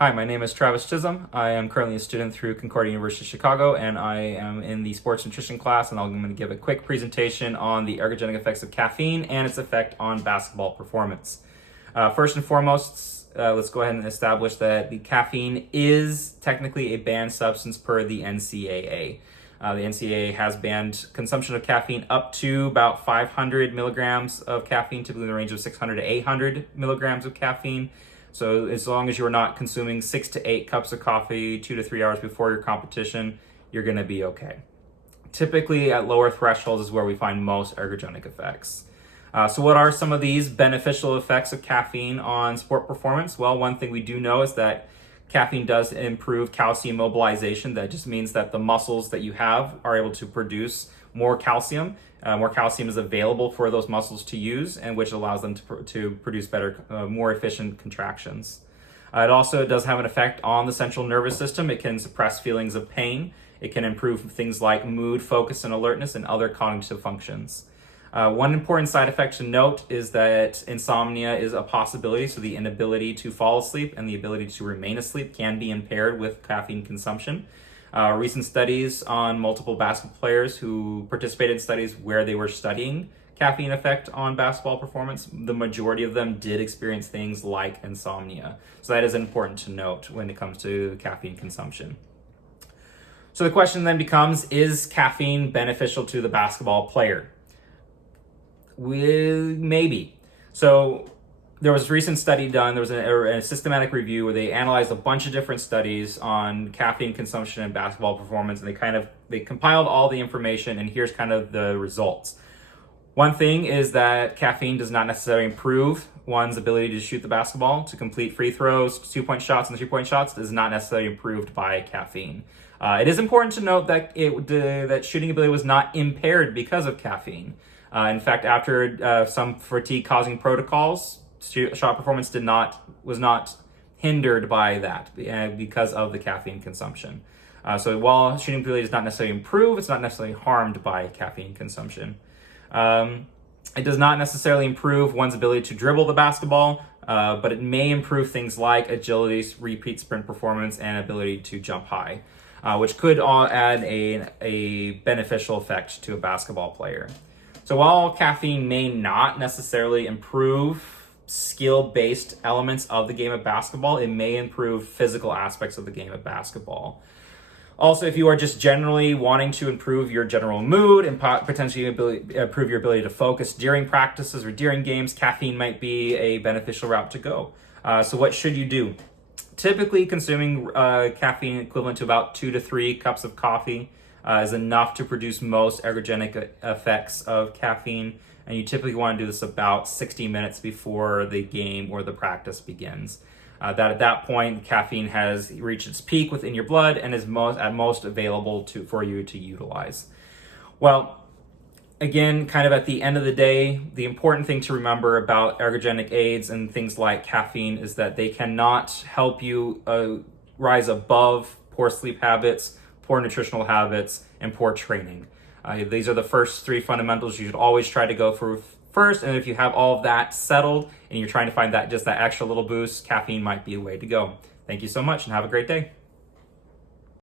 Hi, my name is Travis Chisholm. I am currently a student through Concordia University of Chicago, and I am in the sports nutrition class, and I'm going to give a quick presentation on the ergogenic effects of caffeine and its effect on basketball performance. First and foremost, let's go ahead and establish that the caffeine is technically a banned substance per the NCAA. The NCAA has banned consumption of caffeine up to about 500 milligrams of caffeine, typically in the range of 600 to 800 milligrams of caffeine. So as long as you're not consuming 6 to 8 cups of coffee 2 to 3 hours before your competition, you're going to be okay. Typically at lower thresholds is where we find most ergogenic effects. So what are some of these beneficial effects of caffeine on sport performance? Well, one thing we do know is that caffeine does improve calcium mobilization. That just means that the muscles that you have are able to produce more calcium. More calcium is available for those muscles to use, and which allows them to produce better, more efficient contractions. It also does have an effect on the central nervous system. It can suppress feelings of pain. It can improve things like mood, focus, and alertness, and other cognitive functions. One important side effect to note is that insomnia is a possibility, so the inability to fall asleep and the ability to remain asleep can be impaired with caffeine consumption. Recent studies on multiple basketball players who participated in studies where they were studying caffeine effect on basketball performance, the majority of them did experience things like insomnia. So that is important to note when it comes to caffeine consumption. So the question then becomes, is caffeine beneficial to the basketball player? Maybe. So there was a recent study done, there was a systematic review where they analyzed a bunch of different studies on caffeine consumption and basketball performance, and they compiled all the information, and here's kind of the results. One thing is that caffeine does not necessarily improve one's ability to shoot the basketball, to complete free throws, 2-point shots, and 3-point shots is not necessarily improved by caffeine. It is important to note that that shooting ability was not impaired because of caffeine. In fact, after some fatigue-causing protocols, shot performance was not hindered by that because of the caffeine consumption. So while shooting ability does not necessarily improve, it's not necessarily harmed by caffeine consumption. It does not necessarily improve one's ability to dribble the basketball, but it may improve things like agility, repeat sprint performance, and ability to jump high, which could all add a beneficial effect to a basketball player. So while caffeine may not necessarily improve skill-based elements of the game of basketball, it may improve physical aspects of the game of basketball. Also, if you are just generally wanting to improve your general mood and potentially improve your ability to focus during practices or during games, caffeine might be a beneficial route to go. So what should you do? Typically, consuming caffeine equivalent to about 2 to 3 cups of coffee is enough to produce most ergogenic effects of caffeine, and you typically want to do this about 60 minutes before the game or the practice begins. At that point, caffeine has reached its peak within your blood and is at most available for you to utilize. Well, again, kind of at the end of the day, the important thing to remember about ergogenic aids and things like caffeine is that they cannot help you rise above poor sleep habits, poor nutritional habits, and poor training. These are the first 3 fundamentals you should always try to go for first, and if you have all of that settled and you're trying to find that extra little boost, caffeine might be a way to go. Thank you so much and have a great day.